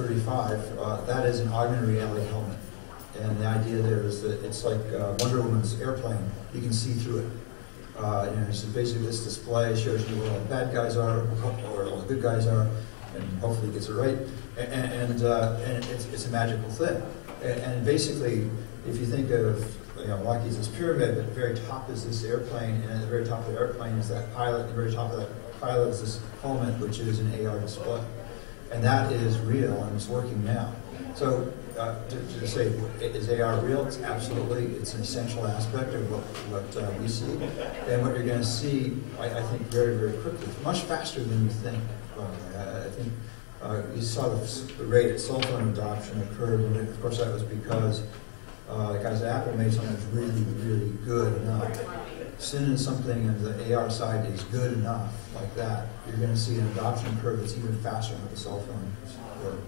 35, that is an augmented reality helmet. And the idea there is that it's like Wonder Woman's airplane. You can see through it. So basically this display shows you where all the bad guys are, or all the good guys are, and hopefully it gets it right. And it's a magical thing. And basically, if you think of Milwaukee's this pyramid, but at the very top is this airplane, and at the very top of the airplane is that pilot, and at the very top of that pilot is this helmet, which is an AR display. And that is real, and it's working now. So to say, is AR real? It's absolutely, it's an essential aspect of what we see. And what you're going to see, I think, very, very quickly, much faster than you think. I think you saw the rate of cell phone adoption occurred, and of course that was because the guys at Apple made something that's really, really good enough. As soon as something in the AR side is good enough, like that, you're going to see an adoption curve that's even faster than the cell phone work.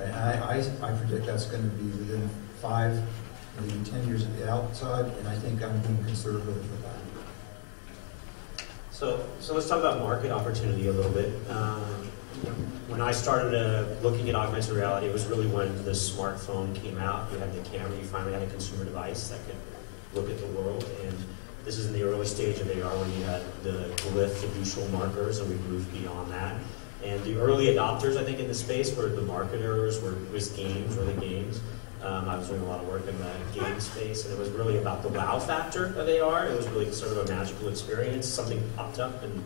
And I predict that's going to be within 5, maybe 10 years at the outside, and I think I'm being conservative with that. So let's talk about market opportunity a little bit. When I started looking at augmented reality, it was really when the smartphone came out. You had the camera, you finally had a consumer device that could look at the world. And this is in the early stage of AR when you had the glyph fiducial markers, and we moved beyond that. And the early adopters, I think, in the space were the marketers, was games, early games. I was doing a lot of work in the game space, and it was really about the wow factor of AR. It was really sort of a magical experience. Something popped up, and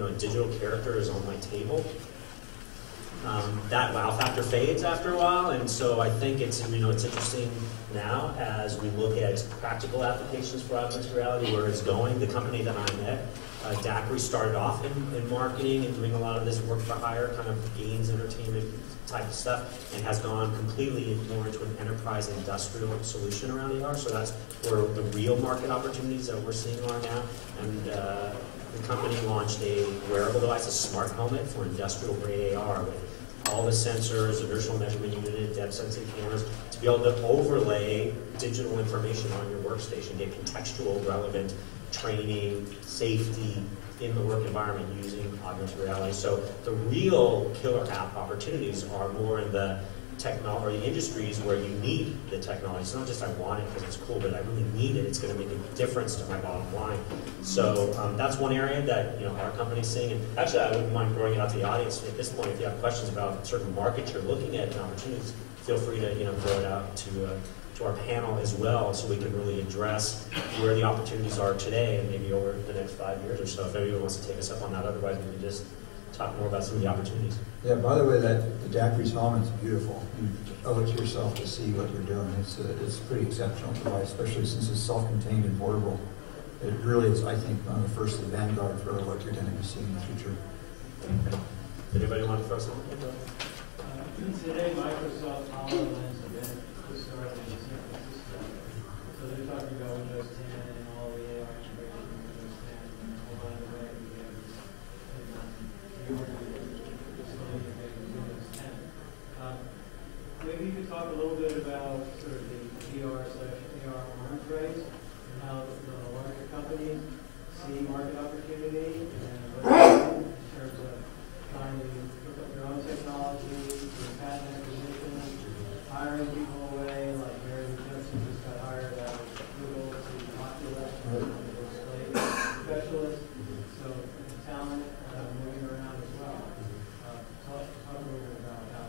a digital character is on my table. That wow factor fades after a while, and so I think it's interesting now as we look at practical applications for augmented reality, where it's going. The company that I'm at, Daiquiri, started off in marketing and doing a lot of this work for hire, kind of games, entertainment type of stuff, and has gone completely more into an enterprise industrial solution around AR. So that's where the real market opportunities that we're seeing are now. And the company launched a wearable device, a smart helmet for industrial grade AR with all the sensors, inertial measurement unit, depth sensing cameras, to be able to overlay digital information on your workstation, get contextual, relevant training, safety in the work environment using augmented reality. So the real killer app opportunities are more in the technology, or the industries where you need the technology. It's not just I want it because it's cool, but I really need it. It's going to make a difference to my bottom line. So that's one area that our company's seeing. And actually, I wouldn't mind throwing it out to the audience at this point. If you have questions about certain markets you're looking at and opportunities, feel free to throw it out to our panel as well, so we can really address where the opportunities are today and maybe over the next 5 years or so. If anyone wants to take us up on that, otherwise we can just talk more about some of the opportunities. Yeah, by the way, the Daiquiri's helmet is beautiful. You owe it to yourself to see what you're doing. It's a pretty exceptional device, especially since it's self-contained and portable. It really is, I think, one of the first vanguard for what you're going to be seeing in the future. Did anybody want to throw something? Today, Microsoft HoloLens event was started in San Francisco. So they're talking about Windows 10 and all the AR integration in Windows 10. And by the way, we have Windows 10. Maybe you could talk a little bit about sort of the VR/AR arms race and how the larger companies see market opportunity and what they're doing in terms of trying to look up their own technology, doing patent acquisition, hiring people away, like Mary Johnson just got hired out of Google to Oculus, display specialist. So talent moving around as well. Talk a little bit about how.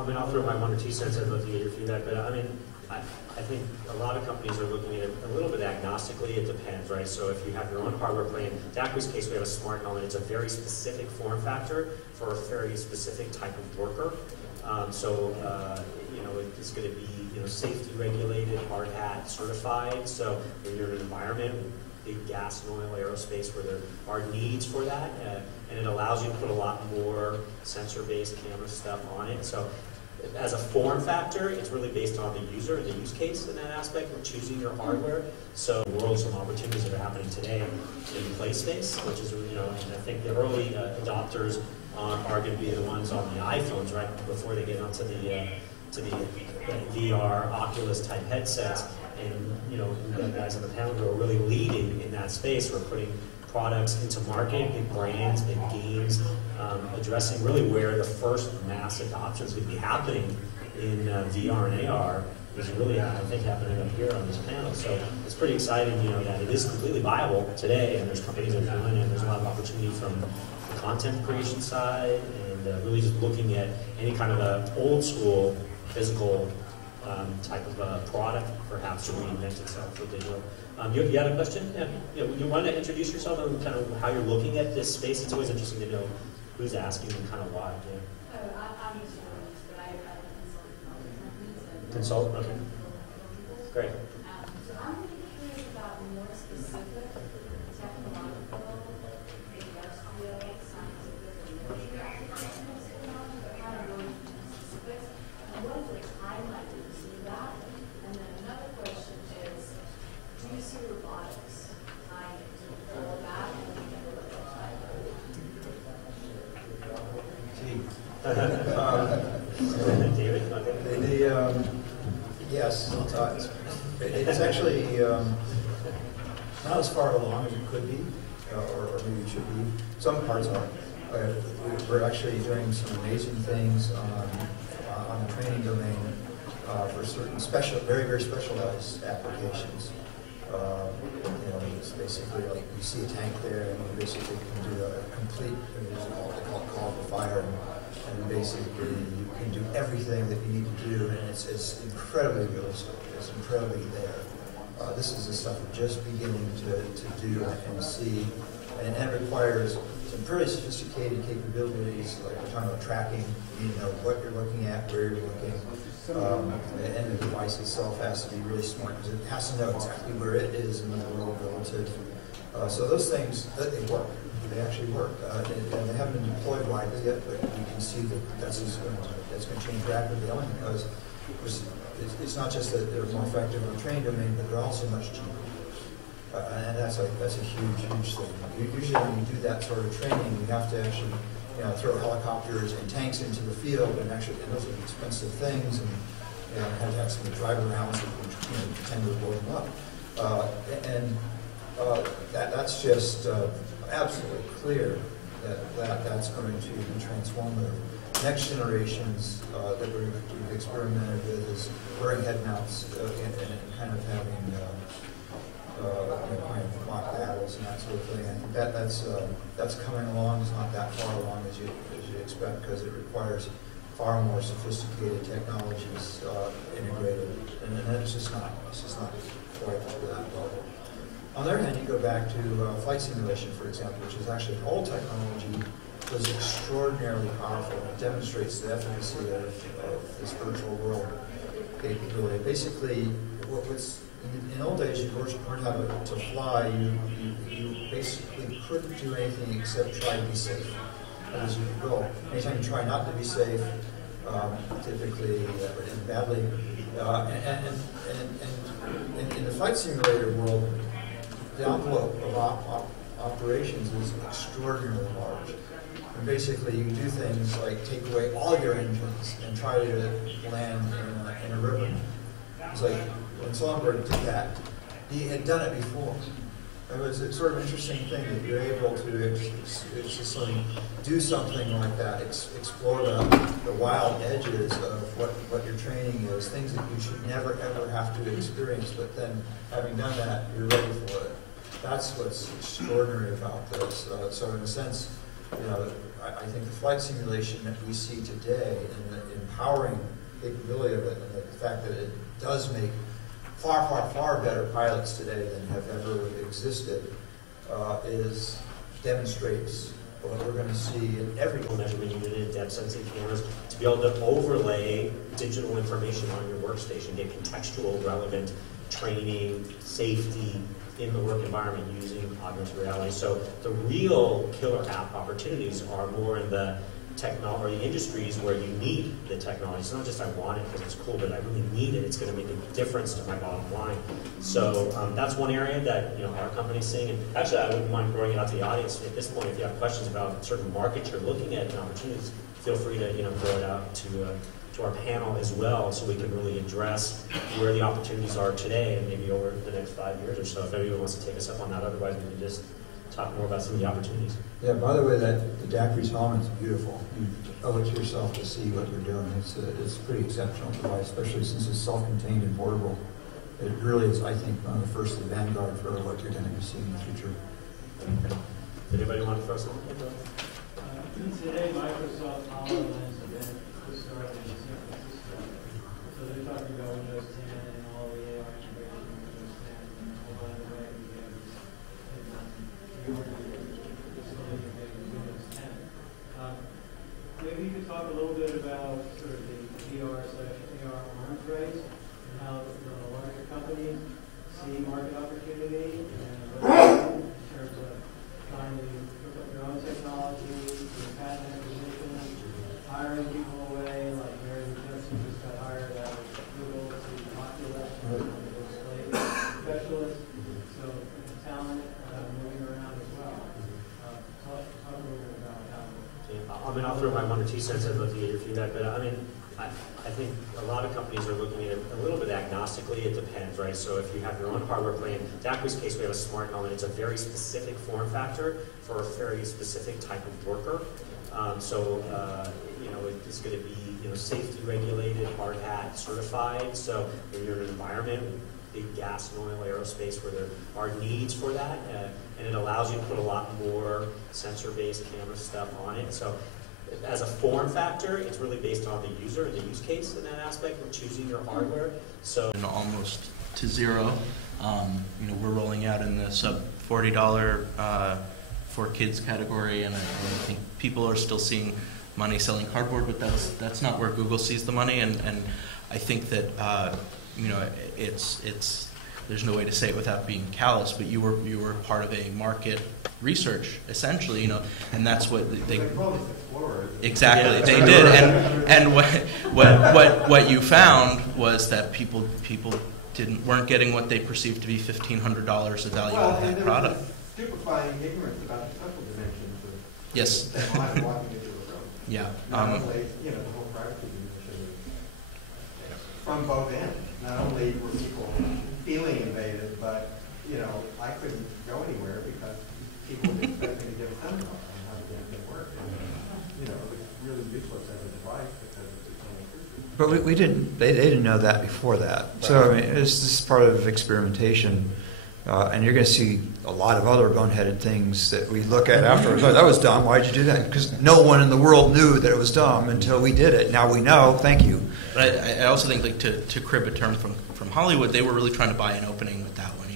I'll throw my 1 or 2 cents. I'd love to get your feedback, but I think a lot of companies are looking at it a little bit agnostically. It depends, right? So if you have your own hardware playing, in Daiquiri's case, we have a smart helmet. It's a very specific form factor for a very specific type of worker. It's going to be safety regulated, hard hat certified. So when you're in an environment, big gas and oil, aerospace, where there are needs for that, and it allows you to put a lot more sensor-based camera stuff on it. So as a form factor, it's really based on the user and the use case in that aspect of choosing your hardware. So the world, some opportunities that are happening today in play space, which is, and I think the early adopters are going to be the ones on the iPhones, right, before they get onto the VR, Oculus type headsets. And the guys on the panel who are really leading in that space, we're putting products into market, big brands, big games, addressing really where the first mass adoption is going to be happening in VR and AR is really, I think, happening up here on this panel. So it's pretty exciting, that it is completely viable today, and there's companies that are doing it, and there's a lot of opportunity from the content creation side, and really just looking at any kind of a old school physical type of product, perhaps, to reinvent itself for digital. You had a question? Yeah. You want to introduce yourself and kind of how you're looking at this space? It's always interesting to know who's asking and kind of why. Yeah. I'm used to it, but I consult Consult? Okay. Great. So I'm really curious about more specific technological, industrial, scientific, and military applications going on, but kind of going into specifics. And what is the timeline to see that? And then another question is, do you see robotics tying into all of that? And then what it looks like? David? Okay. Yes, it's actually not as far along as it could be, or maybe it should be. Some parts are. We're actually doing some amazing things on the training domain for certain very, very specialized applications. It's basically like you see a tank there, and you basically can do a complete, they call it call to fire, and basically you can do everything that you need to do, and it's incredibly realistic. It's incredibly there. This is the stuff we're just beginning to do and see, and it requires some pretty sophisticated capabilities, like we're talking about tracking, what you're looking at, where you're looking, and the device itself has to be really smart because it has to know exactly where it is in the world relative. So those things, they work. They actually work. And they haven't been deployed widely yet, but you can see that that's going to change rapidly, only because it's not just that they're more effective in the training domain, but they're also much cheaper. And that's a huge, huge thing. Usually when you do that sort of training, you have to actually throw helicopters and tanks into the field, and those are expensive things, and have to have some driver rounds that can pretend to blow them up. That's just absolutely clear that's going to be transformative. Next generations that we've experimented with is wearing head mounts and kind of having kind of mock battles and that sort of thing. I think that's coming along. It's not that far along as you expect, because it requires far more sophisticated technologies integrated, and it's just not quite to that level. On the other hand, you go back to flight simulation, for example, which is actually an old technology, was extraordinarily powerful, and it demonstrates the efficacy of this virtual world capability. Basically, in old days, you learned how to fly. You basically couldn't do anything except try to be safe. That is your goal. Anytime you try not to be safe, typically end badly. And in the flight simulator world, the envelope of operations is extraordinarily large. And basically, you can do things like take away all your engines and try to land in a river. It's like when Songbird did that, he had done it before. It was a sort of interesting thing that you're able to do something like that, explore the wild edges of what your training is, things that you should never ever have to experience, but then having done that, you're ready for it. That's what's extraordinary about this. So in a sense, I think the flight simulation that we see today and the empowering capability of it, and the fact that it does make far, far, far better pilots today than have ever existed, demonstrates what we're going to see in every measurement unit, depth sensing cameras, to be able to overlay digital information on your workstation, get contextual, relevant training, safety in the work environment using augmented reality. So the real killer app opportunities are more in the technology, or the industries where you need the technology. It's not just I want it because it's cool, but I really need it. It's going to make a difference to my bottom line. So that's one area that our company's seeing. And actually, I wouldn't mind throwing it out to the audience at this point. If you have questions about certain markets you're looking at and opportunities, feel free to throw it out to our panel as well, so we can really address where the opportunities are today and maybe over the next 5 years or so. If anyone wants to take us up on that, otherwise we can just talk more about some of the opportunities. Yeah, by the way, the Daiquiri's helmet is beautiful. You owe it to yourself to see what you're doing. It's a pretty exceptional device, especially since it's self-contained and portable. It really is, I think, one of the first vanguard for what you're going to be seeing in the future. Anybody want to throw something? Today, Microsoft HoloLens event was started in San Francisco. So they're talking about Windows 10 and all the AR integration in Windows 10. And oh, by the way, we have this facility made with Windows 10. Maybe you could talk a little bit about sort of the VR/AR arms race and how the larger companies see market opportunity and in terms of trying to look up their own technology, patent acquisition, hiring people away, like Mary Johnson just got hired out of Google to Oculus, display specialist, so talent moving around as well. Talk a little bit about how. I mean, I'll throw my 1 or 2 cents. I'd love to get your feedback, but I mean, I think a lot of companies are looking at it a little bit agnostically. It depends, right? So if you have your own hardware plan, in Dacri's case, we have a smart helmet. It's a very specific form factor for a very specific type of worker. It's going to be safety regulated, hard hat certified. So when you're in an environment with big gas and oil, aerospace, where there are needs for that, and it allows you to put a lot more sensor-based camera stuff on it. So as a form factor, it's really based on the user and the use case in that aspect of choosing your hardware. So almost to zero. We're rolling out in the sub $40 for kids category, and I think people are still seeing money selling cardboard, but that's not where Google sees the money, and I think that it's there's no way to say it without being callous, but you were part of a market research essentially, and that's what they call this explorers. Exactly, yeah, they did, and what you found was that people weren't getting what they perceived to be $1,500 of value out of that product. Stupefying ignorance about the social dimensions of Yes. walking into a room. Yeah. Not only, the whole privacy dimension from both ends. Not only were people feeling invaded, but I couldn't go anywhere because people were expecting to get a seminar on how the damn thing worked. And, it was really useless as a device because it's only intrusive. But we didn't. They didn't know that before that. Right. So I mean, this is part of experimentation, and you're going to see a lot of other boneheaded things that we look at afterwards. Oh, that was dumb. Why'd you do that? Because no one in the world knew that it was dumb until we did it. Now we know. Thank you. But I also think, like, to crib a term from Hollywood, they were really trying to buy an opening with that one.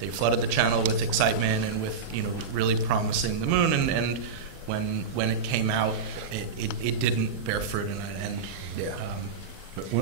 They flooded the channel with excitement and with really promising the moon, and when it came out, it didn't bear fruit, and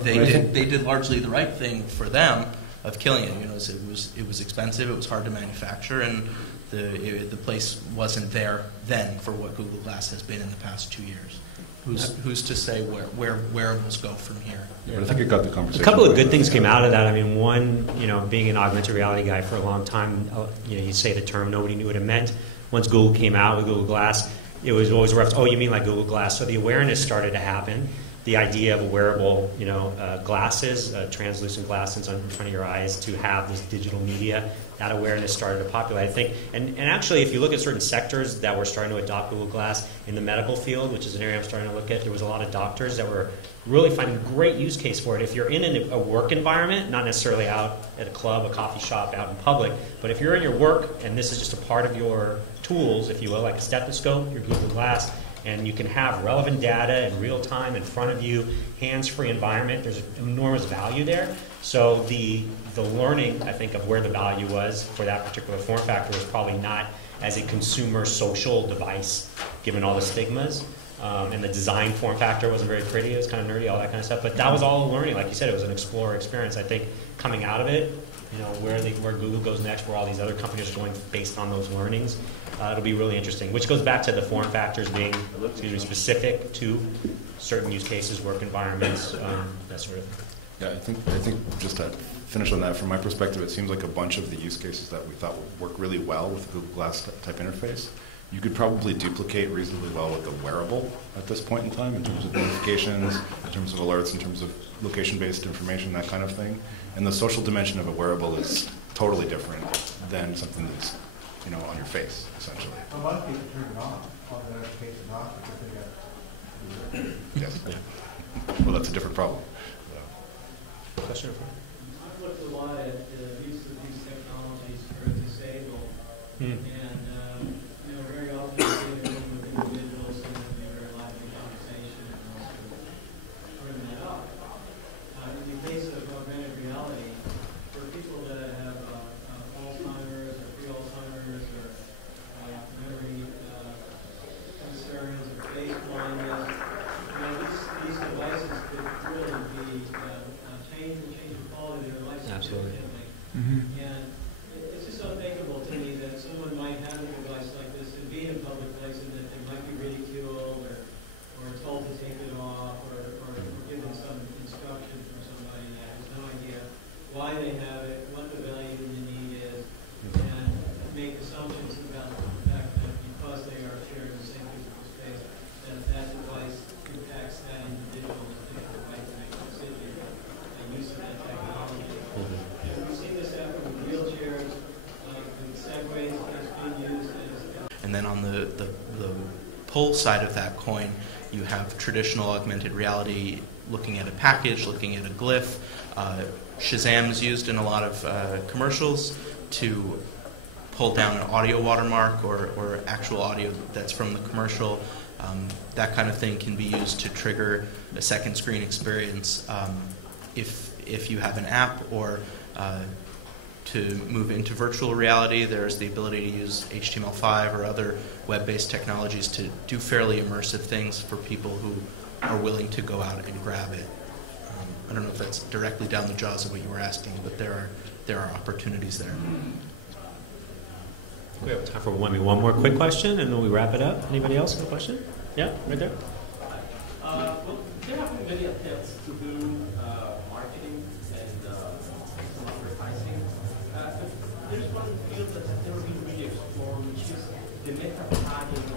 they did largely the right thing for them of killing it. It was expensive, it was hard to manufacture, and the place wasn't there then for what Google Glass has been in the past 2 years. Who's to say where wearables go from here? Yeah, but I think it got the conversation. A couple of good things came out of that. I mean, one, being an augmented reality guy for a long time, you say the term, nobody knew what it meant. Once Google came out with Google Glass, it was always referenced, oh, you mean like Google Glass? So the awareness started to happen. The idea of a wearable, glasses, translucent glasses in front of your eyes to have this digital media, that awareness started to populate, I think. And actually, if you look at certain sectors that were starting to adopt Google Glass in the medical field, which is an area I'm starting to look at, there was a lot of doctors that were really finding great use case for it. If you're in a work environment, not necessarily out at a club, a coffee shop, out in public, but if you're in your work and this is just a part of your tools, if you will, like a stethoscope, your Google Glass, and you can have relevant data in real time in front of you, hands-free environment. There's enormous value there. So the learning, I think, of where the value was for that particular form factor was probably not as a consumer social device, given all the stigmas. And the design form factor wasn't very pretty. It was kind of nerdy, all that kind of stuff. But that was all learning. Like you said, it was an explorer experience. I think coming out of it, where Google goes next, where all these other companies are going based on those learnings, it'll be really interesting. Which goes back to the form factors being specific to certain use cases, work environments, that sort of thing. Yeah, I think just to finish on that, from my perspective, it seems like a bunch of the use cases that we thought would work really well with the Google Glass type interface, you could probably duplicate reasonably well with a wearable at this point in time, in terms of notifications, in terms of alerts, in terms of location-based information, that kind of thing. And the social dimension of a wearable is totally different than something that's on your face, essentially. A lot of people turn it off, all the notifications off because they got. Yes. Well, that's a different problem. Question? I've looked a lot at the use of these technologies for disabled, and very often you see it with individuals and they're a lively conversation and also turning that off. In the case of augmented reality, for people that have Alzheimer's or pre-Alzheimer's or memory concerns or face blindness, these devices could really be change the quality of their life significantly. And it's just unthinkable to me that someone might have a device like this and be in a public place and that they might be ridiculed or told to take it off or given some instruction from somebody that has no idea why they have it, what the value and the need is, and make assumptions about the fact that because they are sharing the same physical space, that device impacts that individual's right to make a decision and use of that technology. And we've seen this happen with wheelchairs, with segways that's being used as. And then on the pull side of that coin, you have traditional augmented reality looking at a package, looking at a glyph. Shazam's used in a lot of commercials to pull down an audio watermark or actual audio that's from the commercial. That kind of thing can be used to trigger a second screen experience if you have an app, or to move into virtual reality. There's the ability to use HTML5 or other web-based technologies to do fairly immersive things for people who are willing to go out and grab it. I don't know if that's directly down the jaws of what you were asking, but there are opportunities there. We have time for maybe one more quick question, and then we wrap it up. Anybody else have a question? Yeah, right there. Well, there have been many attempts to do marketing and advertising. There's one field that's never been really explored, which is the meta tagging